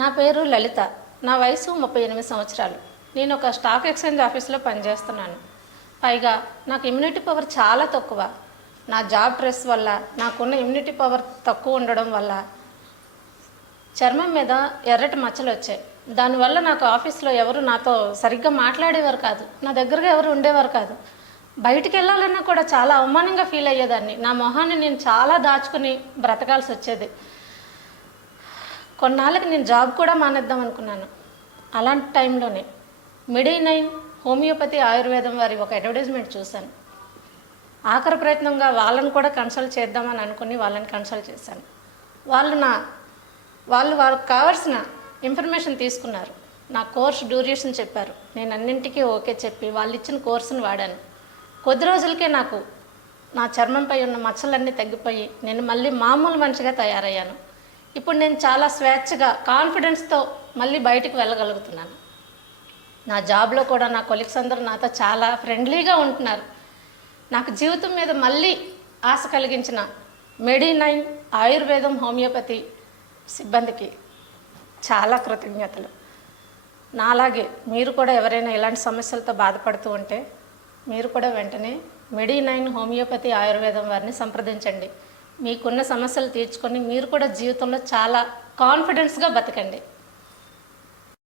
నా పేరు లలిత. నా వయసు 38 సంవత్సరాలు. నేను ఒక స్టాక్ ఎక్స్చేంజ్ ఆఫీస్లో పనిచేస్తున్నాను. పైగా నాకు ఇమ్యూనిటీ పవర్ చాలా తక్కువ. నా జాబ్ స్ట్రెస్ వల్ల, నాకున్న ఇమ్యూనిటీ పవర్ తక్కువ ఉండడం వల్ల చర్మం మీద ఎర్రటి మచ్చలు వచ్చాయి. దానివల్ల నాకు ఆఫీస్లో ఎవరు నాతో సరిగ్గా మాట్లాడేవారు కాదు. నా దగ్గరగా ఎవరు ఉండేవారు కాదు. బయటికి వెళ్ళాలన్నా కూడా చాలా అవమానంగా ఫీల్ అయ్యేదాన్ని. నా మొహాన్ని నేను చాలా దాచుకుని బ్రతకాల్సి వచ్చేది. కొన్నాళ్ళకి నేను జాబ్ కూడా మానేద్దాం అనుకున్నాను. అలాంటి టైంలోనే మెడి9 హోమియోపతి ఆయుర్వేదం వారి ఒక అడ్వర్టైజ్మెంట్ చూశాను. ఆఖరి ప్రయత్నంగా వాళ్ళని కూడా కన్సల్ట్ చేద్దామని అనుకుని వాళ్ళని కన్సల్ట్ చేశాను. వాళ్ళకి కావాల్సిన ఇన్ఫర్మేషన్ తీసుకున్నారు. నా కోర్స్ డ్యూరేషన్ చెప్పారు. నేను అన్నింటికీ ఓకే చెప్పి వాళ్ళు ఇచ్చిన కోర్సును వాడాను. కొద్ది రోజులకే నాకు నా చర్మంపై ఉన్న మచ్చలన్నీ తగ్గిపోయి నేను మళ్ళీ మామూలు మనిషిగా తయారయ్యాను. ఇప్పుడు నేను చాలా స్వేచ్ఛగా, కాన్ఫిడెన్స్తో మళ్ళీ బయటికి వెళ్ళగలుగుతున్నాను. నా జాబ్లో కూడా నా కొలీగ్స్ అందరూ నాతో చాలా ఫ్రెండ్లీగా ఉంటున్నారు. నాకు జీవితం మీద మళ్ళీ ఆశ కలిగించిన మెడి9 ఆయుర్వేదం హోమియోపతి సిబ్బందికి చాలా కృతజ్ఞతలు. నాలాగే మీరు కూడా ఎవరైనా ఇలాంటి సమస్యలతో బాధపడుతూ ఉంటే మీరు కూడా వెంటనే మెడి9 హోమియోపతి ఆయుర్వేదం వారిని సంప్రదించండి. మీకున్న సమస్యలు తీర్చుకొని మీరు కూడా జీవితంలో చాలా కాన్ఫిడెన్స్గా బతకండి.